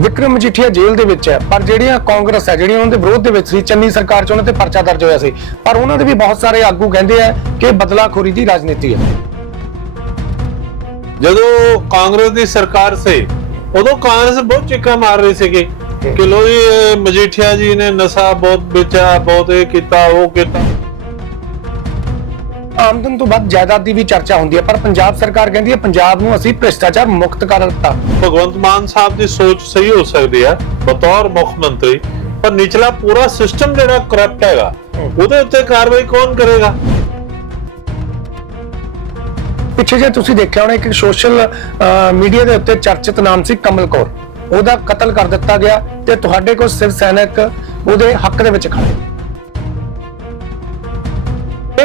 ਵਿਕਰਮ ਮਜੀਠੀਆ ਜੇਲ੍ਹ ਦੇ ਵਿੱਚ ਹੈ। ਪਰ ਜਿਹੜੀਆਂ ਕਾਂਗਰਸ ਹੈ ਜਿਹੜੀਆਂ ਉਹਨਾਂ ਦੇ ਵਿਰੋਧ ਦੇ ਵਿੱਚ ਸੀ ਚੰਨੀ ਸਰਕਾਰ 'ਚ ਉਹਨਾਂ ਤੇ ਪਰਚਾ ਦਰਜ ਹੋਇਆ ਸੀ। ਪਰ ਉਹਨਾਂ ਦੇ ਵੀ ਬਹੁਤ ਸਾਰੇ ਆਗੂ ਕਹਿੰਦੇ ਆ ਕਿ ਬਦਲਾਖੋਰੀ ਦੀ ਰਾਜਨੀਤੀ ਹੈ। ਜਦੋਂ ਕਾਂਗਰਸ ਦੀ ਸਰਕਾਰ ਸੀ ਉਦੋਂ ਕਾਂਗਰਸ ਬਹੁਤ ਚਿੱਕਾ ਮਾਰ ਰਹੀ ਸੀਗੀ। ਕਿ ਲੋ ਜੀ ਮਜੀਠੀਆ ਜੀ ਨੇ ਨਸ਼ਾ ਬਹੁਤ ਵੇਚਿਆ ਬਹੁਤ ਇਹ ਕੀਤਾ ਉਹ ਕੀਤਾ। ਆਮਦਨ ਤੋਂ ਵੱਧ ਜਾਇਦਾਦ ਦੀ ਵੀ ਚਰਚਾ ਹੁੰਦੀ ਹੈ ਪਰ ਪੰਜਾਬ ਸਰਕਾਰ ਕਹਿੰਦੀ ਹੈ ਪੰਜਾਬ ਨੂੰ ਅਸੀਂ ਭ੍ਰਿਸ਼ਟਾਚਾਰ ਮੁਕਤ ਕਰ ਦਿੱਤਾ। ਭਗਵੰਤ ਮਾਨ ਸਾਹਿਬ ਦੀ ਸੋਚ ਸਹੀ ਹੋ ਸਕਦੀ ਹੈ ਬਤੌਰ ਮੁੱਖ ਮੰਤਰੀ ਪਰ ਨਿਚਲਾ ਪੂਰਾ ਸਿਸਟਮ ਜਿਹੜਾ ਕਰਪਟ ਹੈਗਾ ਉਹਦੇ ਉੱਤੇ ਕਾਰਵਾਈ ਕੌਣ ਕਰੇਗਾ? ਪਿੱਛੇ ਜੇ ਤੁਸੀਂ ਦੇਖਿਆ ਹੋਣਾ ਇੱਕ ਸੋਸ਼ਲ ਮੀਡੀਆ ਦੇ ਉੱਤੇ ਚਰਚਿਤ ਨਾਮ ਸੀ ਕਮਲ ਕੌਰ। ਉਹਦਾ ਕਤਲ ਕਰ ਦਿੱਤਾ ਗਿਆ ਤੇ ਤੁਹਾਡੇ ਕੋਲ ਸਿਵ ਸੈਨਿਕ ਉਹਦੇ ਹੱਕ ਦੇ ਵਿੱਚ ਖੜੇ।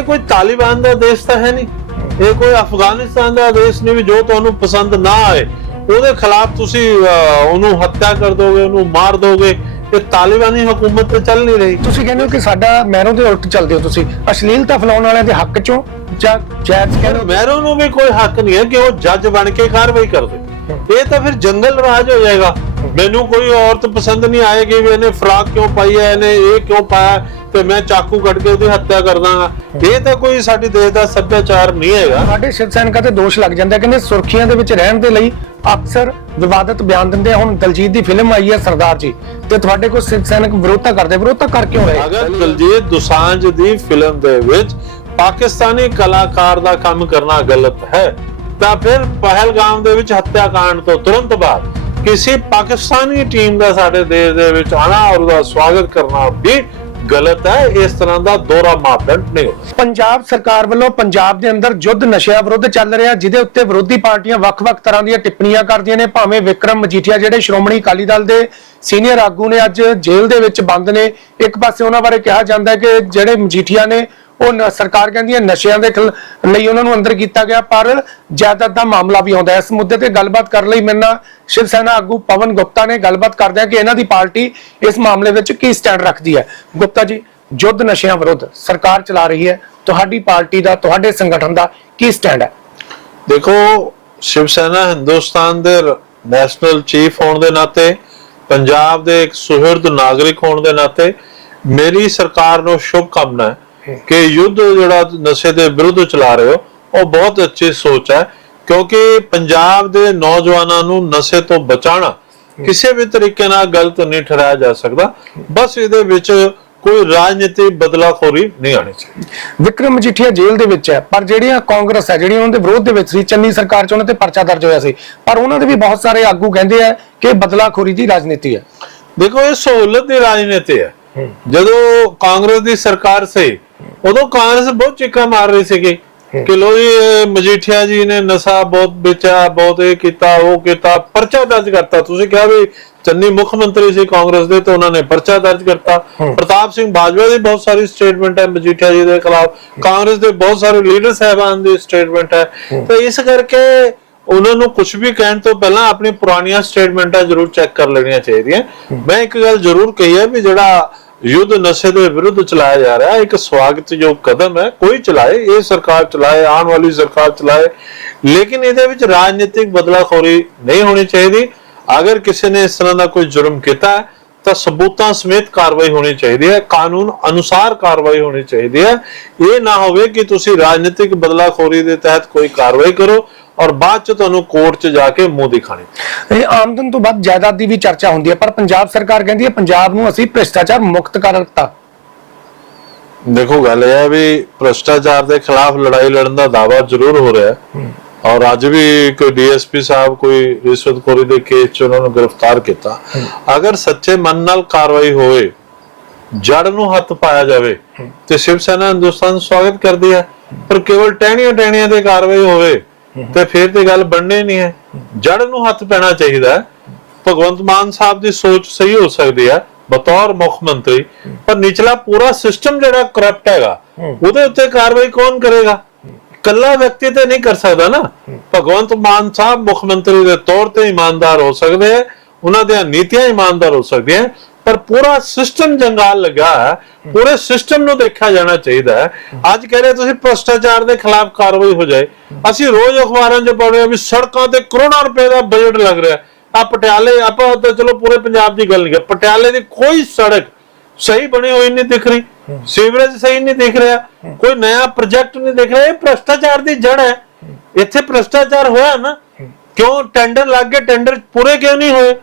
ਇਹ ਕੋਈ ਤਾਲਿਬਾਨ ਦਾ ਦੇਸ਼ ਤਾਂ ਹੈ ਨਹੀਂ। ਇਹ ਕੋਈ ਅਫਗਾਨਿਸਤਾਨ ਦਾ ਦੇਸ਼ ਨਹੀਂ ਵੀ ਜੋ ਤੁਹਾਨੂੰ ਪਸੰਦ ਨਾ ਆਏ। ਉਹਦੇ ਖਿਲਾਫ ਤੁਸੀਂ ਉਹਨੂੰ ਹੱਤਿਆ ਕਰ ਦੋਗੇ ਉਹਨੂੰ ਮਾਰ ਦੋਗੇ। ਇਹ ਤਾਲਿਬਾਨੀ ਹਕੂਮਤ ਤੇ ਚੱਲ ਨਹੀਂ ਰਹੀ। ਤੁਸੀਂ ਕਹਿੰਦੇ ਹੋ ਕਿ ਸਾਡਾ ਮਹਿਰੋਂ ਦੇ ਉਲਟ ਚੱਲਦੇ ਹੋ ਤੁਸੀਂ। ਅਸ਼ਲੀਲਤਾ ਫੈਲਾਉਣ ਵਾਲਿਆਂ ਦੇ ਹੱਕ ਚੋਂ ਜਾਂ ਜਾਇਜ਼ ਕਹਿੰਦੇ ਹੋ? ਮਹਿਰੋਂ ਨੂੰ ਵੀ ਕੋਈ ਹੱਕ ਨਹੀਂ ਹੈ ਕਿ ਉਹ ਜੱਜ ਬਣ ਕੇ ਕਾਰਵਾਈ ਕਰਦੇ ਇਹ ਤਾਂ ਫਿਰ ਜੰਗਲ ਰਾਜ ਹੋ ਜਾਏਗਾ। ਮੈਨੂੰ ਕੋਈ ਔਰਤ ਪਸੰਦ ਨਹੀਂ ਆਏਗੀ ਵੀ ਇਹਨੇ ਫਰਾਕ ਕਿਉਂ ਪਾਈ ਹੈ ਇਹਨੇ ਇਹ ਕਿਉਂ ਪਾਇਆ। ਤੇ ਮੈਂ ਚਾਕੂ ਕੱਢ ਕੇ ਉਹਦੀ ਹੱਤਿਆ ਕਰ ਦਾਂਗਾ। ਇਹ ਤਾਂ ਕੋਈ ਸਾਡੀ ਦੇਸ਼ ਦਾ ਸੱਭਿਆਚਾਰ ਨਹੀਂ ਹੈਗਾ। ਸਾਡੇ ਸ਼ਿਵ ਸੈਨਿਕਾਂ ਤੇ ਦੋਸ਼ ਲੱਗ ਜਾਂਦਾ ਕਹਿੰਦੇ ਸੁਰਖੀਆਂ ਦੇ ਵਿੱਚ ਰਹਿਣ ਦੇ ਲਈ ਅਕਸਰ ਵਿਵਾਦਤ ਬਿਆਨ ਦਿੰਦੇ। ਹੁਣ ਦਲਜੀਤ ਦੀ ਫਿਲਮ ਆਈ ਹੈ ਸਰਦਾਰ ਜੀ ਤੇ ਤੁਹਾਡੇ ਕੋਲ ਸ਼ਿਵ ਸੈਨਿਕ ਵਿਰੋਧਤਾ ਕਰਦੇ ਵਿਰੋਧਤਾ ਕਰ ਕਿਉਂ ਰਹੇ? ਅਗਰ ਦਲਜੀਤ ਦੁਸਾਂਝ ਦੀ ਫਿਲਮ ਦੇ ਵਿੱਚ ਪਾਕਿਸਤਾਨੀ ਕਲਾਕਾਰ ਦਾ ਕੰਮ ਕਰਨਾ ਗਲਤ ਹੈ ਤਾਂ ਫਿਰ ਪਹਿਲਗਾਮ ਦੇ ਵਿੱਚ ਹੱਤਿਆਕਾਂਡ ਤੋਂ ਤੁਰੰਤ ਬਾਅਦ ਕਿਸੇ ਪਾਕਿਸਤਾਨੀ ਟੀਮ ਦਾ ਸਾਡੇ ਦੇਸ਼ ਦੇ ਵਿੱਚ ਆਣਾ ਔਰ ਉਹਦਾ ਸਵਾਗਤ ਕਰਨਾ ਵੀ ਗਲਤ ਹੈ, ਇਸ ਤਰ੍ਹਾਂ ਦਾ ਦੋਹਰਾ ਮਾਪਦੰਡ ਨਹੀਂ ਹੋ ਪੰਜਾਬ ਸਰਕਾਰ ਵੱਲੋਂ ਪੰਜਾਬ ਦੇ ਅੰਦਰ ਯੁੱਧ ਨਸ਼ਿਆਂ ਵਿਰੁੱਧ ਚੱਲ ਰਿਹਾ, ਜਿਹਦੇ ਉੱਤੇ ਵਿਰੋਧੀ ਪਾਰਟੀਆਂ ਵੱਖ-ਵੱਖ ਤਰ੍ਹਾਂ ਦੀਆਂ ਟਿੱਪਣੀਆਂ ਕਰਦੀਆਂ ਨੇ। ਭਾਵੇਂ ਵਿਕਰਮ ਮਜੀਠੀਆ ਜਿਹੜੇ ਸ਼੍ਰੋਮਣੀ ਅਕਾਲੀ ਦਲ ਦੇ ਸੀਨੀਅਰ ਆਗੂ ਨੇ, ਅੱਜ ਜੇਲ੍ਹ ਦੇ ਵਿੱਚ ਬੰਦ ਨੇ। ਇੱਕ ਪਾਸੇ ਉਹਨਾਂ ਬਾਰੇ ਕਿਹਾ ਜਾਂਦਾ ਹੈ ਕਿ ਜਿਹੜੇ ਮਜੀਠੀਆ ਨੇ ਉਹ ਸਰਕਾਰ ਕਹਿੰਦੀ ਹੈ ਨਸ਼ਿਆਂ ਦੇ ਲਈ ਉਹਨਾਂ ਨੂੰ ਅੰਦਰ ਕੀਤਾ ਗਿਆ, ਪਰ ਜਾਇਦਾਦ ਦਾ ਮਾਮਲਾ ਵੀ ਆਉਂਦਾ ਇਸ ਮੁੱਦੇ ਤੇ ਗੱਲਬਾਤ ਕਰਨ ਲਈ ਮੇਰੇ ਨਾਲ ਸ਼ਿਵ ਸੈਨਾ ਆਗੂ ਪਵਨ ਗੁਪਤਾ ਨੇ ਗੱਲਬਾਤ ਕਰਦੇ ਕਿ ਇਹਨਾਂ ਦੀ ਪਾਰਟੀ ਇਸ ਮਾਮਲੇ ਵਿੱਚ ਕੀ ਸਟੈਂਡ ਰੱਖਦੀ ਹੈ। ਗੁਪਤਾ ਜੀ ਯੁੱਧ ਨਸ਼ਿਆਂ ਵਿਰੁੱਧ ਸਰਕਾਰ ਚਲਾ ਰਹੀ ਹੈ। ਤੁਹਾਡੀ ਪਾਰਟੀ ਦਾ, ਤੁਹਾਡੇ ਸੰਗਠਨ ਦਾ ਕੀ ਸਟੈਂਡ ਹੈ? ਦੇਖੋ, ਸ਼ਿਵ ਸੈਨਾ ਹਿੰਦੁਸਤਾਨ ਦੇ ਨੈਸ਼ਨਲ ਚੀਫ ਹੋਣ ਦੇ ਨਾਤੇ, ਪੰਜਾਬ ਦੇ ਇੱਕ ਸੁਹਿਰਦ ਨਾਗਰਿਕ ਹੋਣ ਦੇ ਨਾਤੇ, ਮੇਰੀ ਸਰਕਾਰ ਨੂੰ ਸ਼ੁਭ ਕਾਮਨਾ ਹੈ। ਕਿ ਯੁੱਧ ਜਿਹੜਾ ਨਸ਼ੇ ਦੇ ਵਿਰੁੱਧ ਚਲਾ ਰਹੇ ਹੋ ਉਹ ਬਹੁਤ ਅੱਛੀ ਸੋਚ ਹੈ ਕਿਉਂਕਿ ਪੰਜਾਬ ਦੇ ਨੌਜਵਾਨਾਂ ਨੂੰ ਨਸ਼ੇ ਤੋਂ ਬਚਾਉਣਾ ਕਿਸੇ ਵੀ ਤਰੀਕੇ ਨਾਲ ਗਲਤ ਨਹੀਂ ਠਹਿਰਾਇਆ ਜਾ ਸਕਦਾ। ਬਸ ਇਹਦੇ ਵਿੱਚ ਕੋਈ ਰਾਜਨੀਤੀ ਬਦਲਾਖੋਰੀ ਨਹੀਂ ਆਣੀ ਚਾਹੀਦੀ। ਵਿਕਰਮ ਮਜੀਠੀਆ ਜੇਲ੍ਹ ਦੇ ਵਿੱਚ ਹੈ ਪਰ ਜਿਹੜੀਆਂ ਕਾਂਗਰਸ ਹੈ ਜਿਹੜੀਆਂ ਉਹਨਾਂ ਦੇ ਵਿਰੋਧ ਦੇ ਵਿੱਚ ਸੀ ਚੰਨੀ ਸਰਕਾਰ 'ਚ ਉਹਨਾਂ ਤੇ ਪਰਚਾ ਦਰਜ ਹੋਇਆ ਸੀ। ਪਰ ਉਹਨਾਂ ਦੇ ਵੀ ਬਹੁਤ ਸਾਰੇ ਆਗੂ ਕਹਿੰਦੇ ਆ ਕਿ ਬਦਲਾਖੋਰੀ ਦੀ ਰਾਜਨੀਤੀ ਹੈ। ਦੇਖੋ ਇਹ ਸਹੂਲਤ ਦੀ ਰਾਜਨੀਤੀ ਹੈ। ਜਦੋਂ ਕਾਂਗਰਸ ਦੀ ਸਰਕਾਰ ਸੀ ਉਦੋਂ ਕਾਂਗਰਸ ਬਹੁਤ ਚਿੱਕਾ ਮਾਰ ਰਹੀ ਸੀਗੀ ਕਿ ਲੋ ਜੀ ਮਜੀਠੀਆ ਜੀ ਨੇ ਨਸ਼ਾ ਬਹੁਤ ਵੇਚਿਆ ਬਹੁਤ ਇਹ ਕੀਤਾ ਉਹ ਕੀਤਾ ਪਰਚਾ ਦਰਜ ਕਰਤਾ। ਤੁਸੀਂ ਕਿਹਾ ਵੀ ਚੰਨੀ ਮੁੱਖ ਮੰਤਰੀ ਸੀ ਕਾਂਗਰਸ ਦੇ ਤੇ ਉਹਨਾਂ ਨੇ ਪਰਚਾ ਦਰਜ ਕਰਤਾ। ਪ੍ਰਤਾਪ ਸਿੰਘ ਬਾਜਵਾ ਦੀ ਬਹੁਤ ਸਾਰੀ ਸਟੇਟਮੈਂਟ ਹੈ ਮਜੀਠੀਆ ਜੀ ਦੇ ਖਿਲਾਫ। ਕਾਂਗਰਸ ਦੇ ਬਹੁਤ ਸਾਰੇ ਲੀਡਰ ਸਾਹਿਬਾਨ ਦੀ ਸਟੇਟਮੈਂਟ ਹੈ। ਤਾਂ ਇਸ ਕਰਕੇ ਉਹਨਾਂ ਨੂੰ ਕੁਝ ਵੀ ਕਹਿਣ ਤੋਂ ਪਹਿਲਾਂ ਆਪਣੀ ਪੁਰਾਣੀਆਂ ਸਟੇਟਮੈਂਟਾਂ ਜ਼ਰੂਰ ਚੈੱਕ ਕਰ ਲੈਣੀਆਂ ਚਾਹੀਦੀਆਂ। ਮੈਂ ਇੱਕ ਗੱਲ ਜ਼ਰੂਰ ਕਹੀ ਹੈ ਵੀ ਜਿਹੜਾ ਯੁੱਧ ਨਸ਼ੇ ਦੇ ਵਿਰੁੱਧ ਚਲਾਇਆ ਜਾ ਰਿਹਾ ਹੈ ਇੱਕ ਸਵਾਗਤਯੋਗ ਕਦਮ ਹੈ, ਕੋਈ ਚਲਾਏ, ਇਹ ਸਰਕਾਰ ਚਲਾਏ, ਆਉਣ ਵਾਲੀ ਸਰਕਾਰ ਚਲਾਏ, ਲੇਕਿਨ ਇਹਦੇ ਵਿੱਚ ਰਾਜਨੀਤਿਕ ਬਦਲਾਖੋਰੀ ਨਹੀਂ ਹੋਣੀ ਚਾਹੀਦੀ। ਅਗਰ ਕਿਸੇ ਨੇ ਇਸ ਤਰ੍ਹਾਂ ਦਾ ਕੋਈ ਜੁਰਮ ਕੀਤਾ ਤਾਂ ਸਬੂਤਾਂ ਸਮੇਤ ਕਾਰਵਾਈ ਹੋਣੀ ਚਾਹੀਦੀ ਹੈ ਕਾਨੂੰਨ ਅਨੁਸਾਰ ਕਾਰਵਾਈ ਹੋਣੀ ਚਾਹੀਦੀ ਹੈ। ਇਹ ਨਾ ਹੋਵੇ ਕਿ ਤੁਸੀਂ ਰਾਜਨੀਤਿਕ ਬਦਲਾਖੋਰੀ ਦੇ ਤਹਿਤ ਕੋਈ ਕਾਰਵਾਈ ਕਰੋ ਔਰ ਬਾਅਦ ਚ ਤੁਹਾਨੂੰ ਕੋਰਟ 'ਚ ਜਾ ਕੇ ਮੂੰਹ ਦਿਖਾਣੀ ਇਹ ਆਮਦਨ ਤੋਂ ਵੱਧ ਜਾਇਦਾਦ ਦੀ ਵੀ ਚਰਚਾ ਹੁੰਦੀ ਹੈ ਪਰ ਪੰਜਾਬ ਸਰਕਾਰ ਕਹਿੰਦੀ ਹੈ ਪੰਜਾਬ ਨੂੰ ਅਸੀਂ ਭ੍ਰਿਸ਼ਟਾਚਾਰ ਮੁਕਤ ਕਰ ਦਿੱਤਾ। ਦੇਖੋ ਗੱਲ ਇਹ ਹੈ ਵੀ ਭ੍ਰਸ਼ਟਾਚਾਰ ਦੇ ਖਿਲਾਫ ਲੜਾਈ ਲੜਨ ਦਾ ਦਾਵਾ ਜ਼ਰੂਰ ਹੋ ਰਿਹਾ ਹੈ। ਔਰ ਅੱਜ ਵੀ ਕੋਈ ਡੀਐਸਪੀ ਸਾਹਿਬ ਕੋਈ ਰਿਸ਼ਵਤਖੋਰੀ ਦੇ ਕੇਸ 'ਚ ਉਹਨਾਂ ਨੂੰ ਗ੍ਰਿਫਤਾਰ ਕੀਤਾ। ਅਗਰ ਸੱਚੇ ਮਨ ਨਾਲ ਕਾਰਵਾਈ ਹੋਵੇ ਜੜ ਨੂੰ ਹੱਥ ਪਾਇਆ ਜਾਵੇ ਤੇ ਸ਼ਿਵ ਸੈਨਾ ਹਿੰਦੁਸਤਾਨ ਸਵਾਗਤ ਕਰਦੀ ਹੈ ਪਰ ਕੇਵਲ ਟਹਿਣੀਆਂ ਟਹਿਣੀਆਂ ਤੇ ਕਾਰਵਾਈ ਹੋਵੇ ਤੇ ਫਿਰ ਤੇ ਗੱਲ ਬਣਨੀ ਨਹੀਂ ਹੈ। ਜੜ ਨੂੰ ਹੱਥ ਪੈਣਾ ਚਾਹੀਦਾ ਭਗਵੰਤ ਮਾਨ ਸਾਹਿਬ ਦੀ ਸੋਚ ਸਹੀ ਹੋ ਸਕਦੀ ਹੈ ਬਤੌਰ ਮੁੱਖ ਮੰਤਰੀ ਪਰ ਨਿਚਲਾ ਪੂਰਾ ਸਿਸਟਮ ਜਿਹੜਾ ਕਰਪਟ ਹੈਗਾ ਉਹਦੇ ਉੱਤੇ ਕਾਰਵਾਈ ਕੌਣ ਕਰੇਗਾ? ਕੱਲਾ ਵਿਅਕਤੀ ਤੇ ਨਹੀਂ ਕਰ ਸਕਦਾ ਨਾ। ਭਗਵੰਤ ਮਾਨ ਸਾਹਿਬ ਮੁੱਖ ਮੰਤਰੀ ਦੇ ਤੌਰ ਤੇ ਇਮਾਨਦਾਰ ਹੋ ਸਕਦੇ ਉਹਨਾਂ ਦੀਆਂ ਨੀਤੀਆਂ ਇਮਾਨਦਾਰ ਹੋ ਸਕਦੀਆਂ ਪਰ ਪੂਰਾ ਸਿਸਟਮ ਜੰਗਾਲ ਲੱਗਾ ਪੂਰੇ ਸਿਸਟਮ ਨੂੰ ਦੇਖਿਆ ਜਾਣਾ ਚਾਹੀਦਾ ਹੈ। ਅੱਜ ਕਹਿ ਰਹੇ ਤੁਸੀਂ ਭ੍ਰਸ਼ਟਾਚਾਰ ਦੇ ਖਿਲਾਫ ਕਾਰਵਾਈ ਹੋ ਜਾਏ। ਅਸੀਂ ਰੋਜ਼ ਅਖਬਾਰਾਂ 'ਚ ਪੜ੍ਹ ਰਹੇ ਵੀ ਸੜਕਾਂ ਤੇ ਕਰੋੜਾਂ ਰੁਪਏ ਦਾ ਬਜਟ ਲੱਗ ਰਿਹਾ। ਆ ਪਟਿਆਲੇ ਆਪਾਂ ਤਾਂ ਚਲੋ ਪੂਰੇ ਪੰਜਾਬ ਦੀ ਗੱਲ ਨਹੀਂ ਕਰ ਪਟਿਆਲੇ ਦੀ ਕੋਈ ਸੜਕ ਸਹੀ ਬਣੀ ਹੋਈ ਨਹੀਂ ਦਿਖ ਰਹੀ। ਸੀਵਰੇਜ ਸਹੀ ਨਹੀਂ ਦਿਖ ਰਿਹਾ। ਕੋਈ ਨਵਾਂ ਪ੍ਰੋਜੈਕਟ ਨਹੀਂ ਦਿਖ ਰਿਹਾ। ਇਹ ਭ੍ਰਸ਼ਟਾਚਾਰ ਦੀ ਜੜ ਹੈ। ਇੱਥੇ ਭ੍ਰਸ਼ਟਾਚਾਰ ਹੋਇਆ ਨਾ ਕਿਉਂ ਟੈਂਡਰ ਲੱਗ ਗਏ? ਟੈਂਡਰ ਪੂਰੇ ਕਿਉਂ ਨਹੀਂ ਹੋਏ?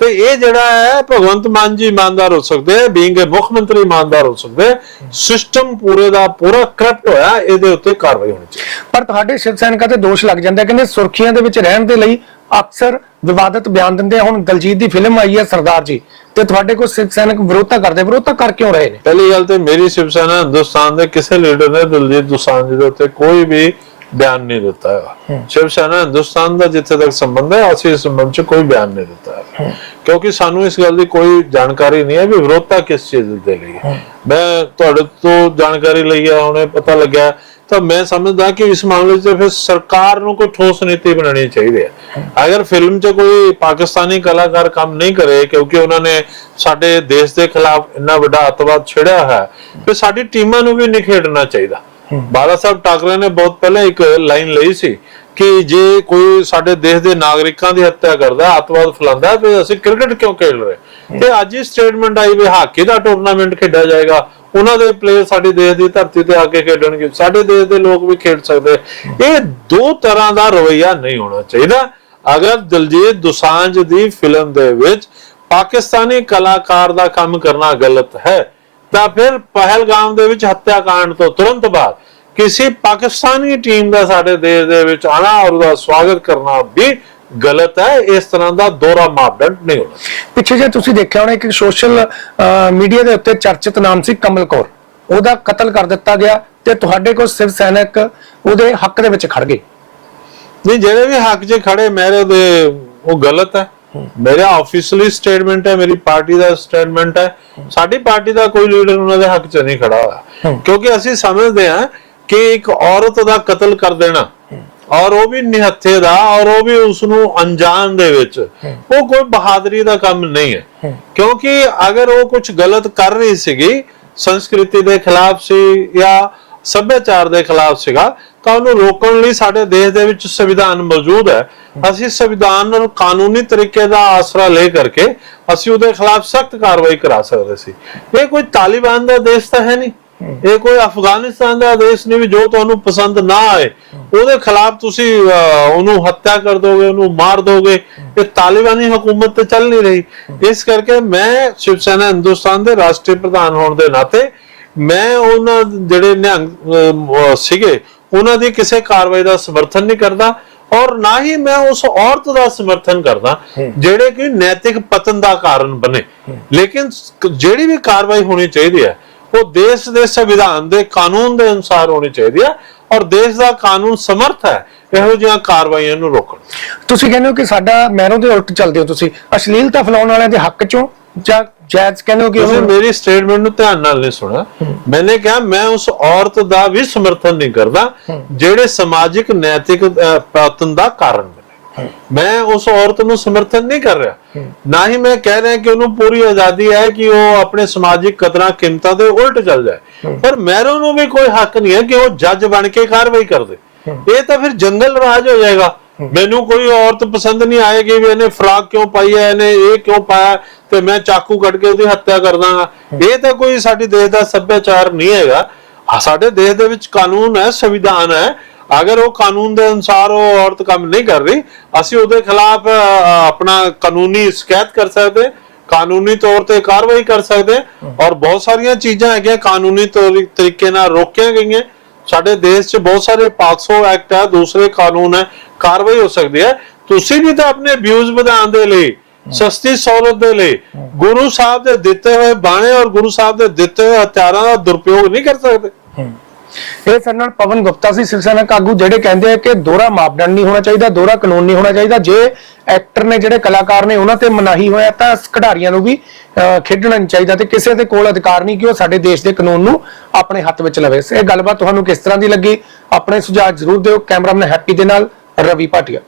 ਤੇ ਇਹ ਜਿਹੜਾ ਹੈ ਭਗਵੰਤ ਮਾਨ ਜੀ ਇਮਾਨਦਾਰ ਹੋ ਸਕਦੇ ਹੈ ਬੀਇੰਗ ਮੁੱਖ ਮੰਤਰੀ ਇਮਾਨਦਾਰ ਹੋ ਸਕਦੇ ਸਿਸਟਮ ਪੂਰੇ ਦਾ ਪੂਰਾ ਕਰਪਟ ਹੋਇਆ ਇਹਦੇ ਉੱਤੇ ਕਾਰਵਾਈ ਹੋਣੀ ਚਾਹੀਦੀ। ਪਰ ਤੁਹਾਡੇ ਸ਼ਿਵ ਸੈਨਿਕਾਂ ਤੇ ਦੋਸ਼ ਲੱਗ ਜਾਂਦਾ ਕਹਿੰਦੇ ਸੁਰਖੀਆਂ ਦੇ ਵਿੱਚ ਰਹਿਣ ਦੇ ਲਈ ਅਕਸਰ ਵਿਵਾਦਤ ਬਿਆਨ ਦਿੰਦੇ ਹੁਣ ਦਲਜੀਤ ਦੀ ਫਿਲਮ ਆਈ ਹੈ ਸਰਦਾਰ ਜੀ ਤੇ ਤੁਹਾਡੇ ਕੋਲ ਸ਼ਿਵ ਸੈਨਿਕ ਵਿਰੋਧਤਾ ਕਰਦੇ, ਵਿਰੋਧਤਾ ਕਰ ਕਿਉਂ ਰਹੇ ਨੇ? ਪਹਿਲੀ ਗੱਲ ਤੇ ਮੇਰੀ ਸ਼ਿਵ ਸੈਨਾ ਹਿੰਦੁਸਤਾਨ ਦੇ ਕਿਸੇ ਲੀਡਰ ਨੇ ਦਲਜੀਤ ਦੋਸਾਂਝ ਦੇ ਉੱਤੇ ਕੋਈ ਵੀ ਬਿਆਨ ਨਹੀਂ ਦਿੱਤਾ ਹੈ। ਸ਼ਿਵ ਸੈਨਾ ਹਿੰਦੁਸਤਾਨ ਦਾ ਜਿੱਥੇ ਤੱਕ ਸੰਬੰਧ ਹੈ ਅਸੀਂ ਇਸ ਸੰਬੰਧ 'ਚ ਕੋਈ ਬਿਆਨ ਨਹੀਂ ਦਿੱਤਾ ਹੈ। ਕਿਉਂਕਿ ਸਾਨੂੰ ਇਸ ਗੱਲ ਦੀ ਕੋਈ ਜਾਣਕਾਰੀ ਨਹੀਂ ਹੈ ਵੀ ਵਿਰੋਧਤਾ ਕਿਸ ਚੀਜ਼ ਦੇ ਲਈ ਹੈ। ਮੈਂ ਤੁਹਾਡੇ ਤੋਂ ਜਾਣਕਾਰੀ ਲਈ ਹੈ ਹੁਣੇ ਪਤਾ ਲੱਗਿਆ। ਤਾਂ ਮੈਂ ਸਮਝਦਾ ਕਿ ਇਸ ਮਾਮਲੇ 'ਚ ਫਿਰ ਸਰਕਾਰ ਨੂੰ ਕੋਈ ਠੋਸ ਨੀਤੀ ਬਣਾਉਣੀ ਚਾਹੀਦੀ ਹੈ। ਅਗਰ ਫਿਲਮ 'ਚ ਕੋਈ ਪਾਕਿਸਤਾਨੀ ਕਲਾਕਾਰ ਕੰਮ ਨਹੀਂ ਕਰੇ ਕਿਉਂਕਿ ਉਹਨਾਂ ਨੇ ਸਾਡੇ ਦੇਸ਼ ਦੇ ਖਿਲਾਫ ਇੰਨਾ ਵੱਡਾ ਅੱਤਵਾਦ ਛੇੜਿਆ ਹੈ ਫਿਰ ਸਾਡੀ ਟੀਮਾਂ ਨੂੰ ਵੀ ਨਹੀਂ ਖੇਡਣਾ ਚਾਹੀਦਾ। ਬਾਲਾ ਸਾਹਿਬ ਟਾਕਰੇ ਨੇ ਬਹੁਤ ਪਹਿਲਾਂ ਇੱਕ ਲਾਈਨ ਲਈ ਸੀ ਕਿ ਜੇ ਕੋਈ ਸਾਡੇ ਦੇਸ਼ ਦੇ ਨਾਗਰਿਕਾਂ ਦੀ ਹੱਤਿਆ ਕਰਦਾ, ਅੱਤਵਾਦ ਫੈਲਾਉਂਦਾ, ਤੇ ਅਸੀਂ ਕ੍ਰਿਕਟ ਕਿਉਂ ਖੇਡ ਰਹੇ? ਤੇ ਅੱਜ ਹੀ ਸਟੇਟਮੈਂਟ ਆਈ ਵੀ ਹਾਕੀ ਦਾ ਟੂਰਨਾਮੈਂਟ ਖੇਡਿਆ ਜਾਏਗਾ, ਉਹਨਾਂ ਦੇ ਪਲੇਅਰ ਸਾਡੀ ਦੇਸ਼ ਦੀ ਧਰਤੀ ਤੇ ਆ ਕੇ ਖੇਡਣਗੇ, ਸਾਡੇ ਦੇਸ਼ ਦੇ ਲੋਕ ਵੀ ਖੇਡ ਸਕਦੇ। ਇਹ ਦੋ ਤਰ੍ਹਾਂ ਦਾ ਰਵਈਆ ਨਹੀਂ ਹੋਣਾ ਚਾਹੀਦਾ। ਅਗਰ ਦਲਜੀਤ ਦੁਸਾਂਝ ਦੀ ਫਿਲਮ ਦੇ ਵਿੱਚ ਪਾਕਿਸਤਾਨੀ ਕਲਾਕਾਰ ਦਾ ਕੰਮ ਕਰਨਾ ਗਲਤ ਹੈ ਤਾਂ ਫਿਰ ਪਹਿਲਗਾਮ ਦੇ ਵਿੱਚ ਹੱਤਿਆ ਕਾਂਡ ਤੋਂ ਤੁਰੰਤ ਬਾਅਦ ਕਿਸੇ ਪਾਕਿਸਤਾਨੀ ਟੀਮ ਦਾ ਸਾਡੇ ਦੇਸ਼ ਦੇ ਵਿੱਚ ਆਣਾ ਔਰ ਉਹਦਾ ਸਵਾਗਤ ਕਰਨਾ ਵੀ ਗਲਤ ਹੈ ਇਸ ਤਰ੍ਹਾਂ ਦਾ ਦੋਹਰਾ ਮਾਪਦੰਡ ਨਹੀਂ ਹੋਣਾ। ਪਿੱਛੇ ਜੇ ਤੁਸੀਂ ਦੇਖਿਆ ਹੋਣਾ ਇੱਕ ਸੋਸ਼ਲ ਮੀਡੀਆ ਦੇ ਉੱਤੇ ਚਰਚਿਤ ਨਾਮ ਸੀ ਕਮਲ ਕੌਰ। ਉਹਦਾ ਕਤਲ ਕਰ ਦਿੱਤਾ ਗਿਆ ਤੇ ਤੁਹਾਡੇ ਕੋਲ ਸ਼ਿਵ ਸੈਨਿਕ ਉਹਦੇ ਹੱਕ ਦੇ ਵਿੱਚ ਖੜ ਗਏ। ਨਹੀਂ ਜਿਹੜੇ ਵੀ ਹੱਕ 'ਚ ਖੜੇ ਮੇਰੇ ਦੇ ਉਹ ਗਲਤ ਹੈ। ਮੇਰਾ ਆਫੀਸ਼ੀਅਲੀ ਸਟੇਟਮੈਂਟ ਹੈ ਮੇਰੀ ਪਾਰਟੀ ਦਾ ਸਟੇਟਮੈਂਟ ਹੈ। ਸਾਡੀ ਪਾਰਟੀ ਦਾ ਕੋਈ ਲੀਡਰ ਉਹਨਾਂ ਦੇ ਹੱਕ 'ਚ ਨਹੀਂ ਖੜਾ ਹੋਇਆ। ਕਿਉਂਕਿ ਅਸੀਂ ਸਮਝਦੇ ਹਾਂ ਕਿ ਇੱਕ ਔਰਤ ਦਾ ਕਤਲ ਕਰ ਦੇਣਾ ਔਰ ਉਹ ਵੀ ਨਿਹੱਥੇ ਦਾ ਔਰ ਉਹ ਵੀ ਉਸ ਨੂੰ ਅਣਜਾਣ ਦੇ ਵਿੱਚ ਉਹ ਕੋਈ ਬਹਾਦਰੀ ਦਾ ਕੰਮ ਨਹੀਂ ਹੈ। ਕਿਉਂਕਿ ਅਗਰ ਉਹ ਕੁਝ ਗਲਤ ਕਰ ਰਹੀ ਸੀਗੀ ਸੰਸਕ੍ਰਿਤੀ ਦੇ ਖਿਲਾਫ ਸੀ ਜਾਂ ਸੱਭਿਆਚਾਰ ਦੇ ਖਿਲਾਫ ਸੀਗਾ ਤਾਂ ਉਹਨੂੰ ਰੋਕਣ ਲਈ ਸਾਡੇ ਦੇਸ਼ ਦੇ ਵਿੱਚ ਸੰਵਿਧਾਨ ਮੌਜੂਦ ਹੈ। ਅਸੀਂ ਸੰਵਿਧਾਨ ਨੂੰ ਕਾਨੂੰਨੀ ਤਰੀਕੇ ਦਾ ਆਸਰਾ ਲੈ ਕਰਕੇ ਅਸੀਂ ਉਹਦੇ ਖਿਲਾਫ ਸਖਤ ਕਾਰਵਾਈ ਕਰਾ ਸਕਦੇ ਸੀ। ਇਹ ਕੋਈ ਤਾਲਿਬਾਨ ਦਾ ਦੇਸ਼ ਤਾਂ ਹੈ ਨਹੀਂ। ਇਹ ਕੋਈ ਅਫਗਾਨਿਸਤਾਨ ਦਾ ਦੇਸ਼ ਨਹੀਂ ਵੀ ਜੋ ਤੁਹਾਨੂੰ ਪਸੰਦ ਨਾ ਆਏ। ਉਹਦੇ ਖਿਲਾਫ ਤੁਸੀਂ ਉਹਨੂੰ ਹੱਤਿਆ ਕਰ ਦੋਗੇ, ਉਹਨੂੰ ਮਾਰ ਦੋਗੇ। ਇਹ ਤਾਲਿਬਾਨੀ ਹਕੂਮਤ ਤੇ ਚੱਲ ਨਹੀਂ ਰਹੀ। ਇਸ ਕਰਕੇ ਮੈਂ ਸ਼ਿਵ ਸੈਨਾ ਹਿੰਦੁਸਤਾਨ ਦੇ ਰਾਸ਼ਟਰੀ ਪ੍ਰਧਾਨ ਹੋਣ ਦੇ ਨਾਤੇ ਮੈਂ ਉਹਨਾਂ ਜਿਹੜੇ ਨਿਹੰਗ ਸੀਗੇ, ਉਹਨਾਂ ਦੀ ਕਿਸੇ ਕਾਰਵਾਈ ਦਾ ਸਮਰਥਨ ਨਹੀਂ ਕਰਦਾ। ਔਰ ਨਾ ਹੀ ਮੈਂ ਉਸ ਔਰਤ ਦਾ ਸਮਰਥਨ ਕਰਦਾ ਜਿਹੜੇ ਕਿ ਨੈਤਿਕ ਪਤਨ ਦਾ ਕਾਰਨ ਬਣੇ। ਲੇਕਿਨ ਜਿਹੜੀ ਵੀ ਕਾਰਵਾਈ ਹੋਣੀ ਚਾਹੀਦੀ ਹੈ ਉਹ ਦੇਸ਼ ਦੇ ਸੰਵਿਧਾਨ ਦੇ ਕਾਨੂੰਨ ਦੇ ਅਨੁਸਾਰ ਹੋਣੀ ਚਾਹੀਦੀ ਹੈ ਔਰ ਦੇਸ਼ ਦਾ ਕਾਨੂੰਨ ਸਮਰਥ ਹੈ ਇਹੋ ਜਿਹੀਆਂ ਕਾਰਵਾਈਆਂ ਨੂੰ ਰੋਕਣ। ਤੁਸੀਂ ਕਹਿੰਦੇ ਹੋ ਕਿ ਸਾਡਾ ਮੈਰੋਂ ਦੇ ਉਲਟ ਚੱਲਦੇ ਹੋ ਤੁਸੀਂ। ਅਸ਼ਲੀਲਤਾ ਫੈਲਾਉਣ ਵਾਲਿਆਂ ਦੇ ਹੱਕ ਚੋਂ ਜਾਂ ਜਾਇਜ਼ ਕਹਿੰਦੇ ਕਿ ਤੁਸੀਂ ਉਹਨੂੰ ਮੇਰੀ ਸਟੇਟਮੈਂਟ ਨੂੰ ਧਿਆਨ ਨਾਲ ਨਹੀਂ ਸੁਣਾ ਮੈਨੇ ਕਿਹਾ ਮੈਂ ਉਸ ਔਰਤ ਦਾ ਵੀ ਸਮਰਥਨ ਨਹੀਂ ਕਰਦਾ ਜਿਹੜੇ ਸਮਾਜਿਕ ਨੈਤਿਕ ਪਤਨ ਦਾ ਕਾਰਨ ਬਣੇ ਮੈਂ ਉਸ ਔਰਤ ਨੂੰ ਸਮਰਥਨ ਨਹੀਂ ਕਰ ਰਿਹਾ। ਨਾ ਹੀ ਮੈਂ ਕਹਿ ਰਿਹਾ ਕਿ ਉਹਨੂੰ ਪੂਰੀ ਆਜ਼ਾਦੀ ਹੈ ਕਿ ਉਹ ਆਪਣੇ ਸਮਾਜਿਕ ਕਦਰਾਂ ਕੀਮਤਾਂ ਦੇ ਉਲਟ ਚੱਲ ਜਾਏ। ਪਰ ਮੈਰੋਂ ਨੂੰ ਵੀ ਕੋਈ ਹੱਕ ਨਹੀਂ ਹੈ ਕਿ ਉਹ ਜੱਜ ਬਣ ਕੇ ਕਾਰਵਾਈ ਕਰ ਦੇ। ਇਹ ਤਾਂ ਫਿਰ ਜੰਗਲ ਰਾਜ ਹੋ ਜਾਏਗਾ। ਮੈਨੂੰ ਕੋਈ ਔਰਤ ਪਸੰਦ ਨਹੀਂ ਆਏਗੀ ਵੀ ਇਹਨੇ ਫਰਾਕ ਕਿਉਂ ਪਾਈ ਹੈ, ਇਹਨੇ ਇਹ ਕਿਉਂ ਪਾਇਆ ਤੇ ਮੈਂ ਚਾਕੂ ਕੱਢ ਕੇ ਉਹਦੀ ਹੱਤਿਆ ਕਰ ਦਾਂਗਾ ਇਹ ਤਾਂ ਕੋਈ ਸਾਡੀ ਦੇਸ਼ ਦਾ ਸੱਭਿਆਚਾਰ ਨਹੀਂ ਹੈਗਾ। ਸਾਡੇ ਦੇਸ਼ ਦੇ ਵਿੱਚ ਕਾਨੂੰਨ ਹੈ, ਸੰਵਿਧਾਨ ਹੈ। ਅਗਰ ਉਹ ਕਾਨੂੰਨ ਦੇ ਅਨੁਸਾਰ ਉਹ ਔਰਤ ਕੰਮ ਨਹੀਂ ਕਰ ਰਹੀ, ਅਸੀਂ ਉਹਦੇ ਖਿਲਾਫ ਆਪਣਾ ਕਾਨੂੰਨੀ ਸ਼ਿਕਾਇਤ ਕਰ ਸਕਦੇ, ਕਾਨੂੰਨੀ ਤੌਰ ਤੇ ਕਾਰਵਾਈ ਕਰ ਸਕਦੇ ਔਰ ਬਹੁਤ ਸਾਰੀਆਂ ਚੀਜ਼ਾਂ ਹੈਗੀਆਂ ਕਾਨੂੰਨੀ ਤਰੀਕੇ ਨਾਲ ਰੋਕੀਆਂ ਗਈਆਂ। ਸਾਡੇ ਦੇਸ਼ 'ਚ ਬਹੁਤ ਸਾਰੇ ਪਾਕਸੋ ਐਕਟ ਹੈ, ਦੂਸਰੇ ਕਾਨੂੰਨ ਹੈ। ਕਾਰਵਾਈ ਹੋ ਸਕਦੀ ਹੈ। ਤੁਸੀਂ ਵੀ ਤਾਂ ਆਪਣੇ ਵਿਊਜ਼ ਵਧਾਉਣ ਦੇ ਲਈ, ਸਸਤੀ ਸਹੂਲਤ ਦੇ ਲਈ, ਗੁਰੂ ਸਾਹਿਬ ਦੇ ਦਿੱਤੇ ਹੋਏ ਬਾਣੇ ਔਰ ਗੁਰੂ ਸਾਹਿਬ ਦੇ ਦਿੱਤੇ ਹੋਏ ਹਥਿਆਰਾਂ ਦਾ ਦੁਰਪਯੋਗ ਨਹੀਂ ਕਰ ਸਕਦੇ। ਇਹ ਸਾਡੇ ਨਾਲ ਪਵਨ ਗੁਪਤਾ ਸੀ ਸਿਵ ਸੈਨਾ ਜਿਹੜੇ ਕਹਿੰਦੇ ਆ ਕਿ ਦੋਹਰਾ ਮਾਪਦੰਡ ਨਹੀਂ ਹੋਣਾ ਚਾਹੀਦਾ, ਦੋਹਰਾ ਕਾਨੂੰਨ ਨਹੀਂ ਹੋਣਾ ਚਾਹੀਦਾ। ਜੇ ਐਕਟਰ ਨੇ, ਜਿਹੜੇ ਕਲਾਕਾਰ ਨੇ, ਉਹਨਾਂ ਤੇ ਮਨਾਹੀ ਹੋਇਆ ਤਾਂ ਖਿਡਾਰੀਆਂ ਨੂੰ ਵੀ ਖੇਡਣਾ ਨਹੀਂ ਚਾਹੀਦਾ ਤੇ ਕਿਸੇ ਦੇ ਕੋਲ ਅਧਿਕਾਰ ਨਹੀਂ ਕਿ ਉਹ ਸਾਡੇ ਦੇਸ਼ ਦੇ ਕਾਨੂੰਨ ਨੂੰ ਆਪਣੇ ਹੱਥ ਵਿੱਚ ਲਵੇ। ਇਹ ਗੱਲਬਾਤ ਤੁਹਾਨੂੰ ਕਿਸ ਤਰ੍ਹਾਂ ਦੀ ਲੱਗੀ? ਆਪਣੇ ਸੁਝਾਅ ਜ਼ਰੂਰ ਦਿਓ। ਕੈਮਰਾਮੈਨ ਹੈਪੀ ਦੇ ਨਾਲ రవి పాటిగా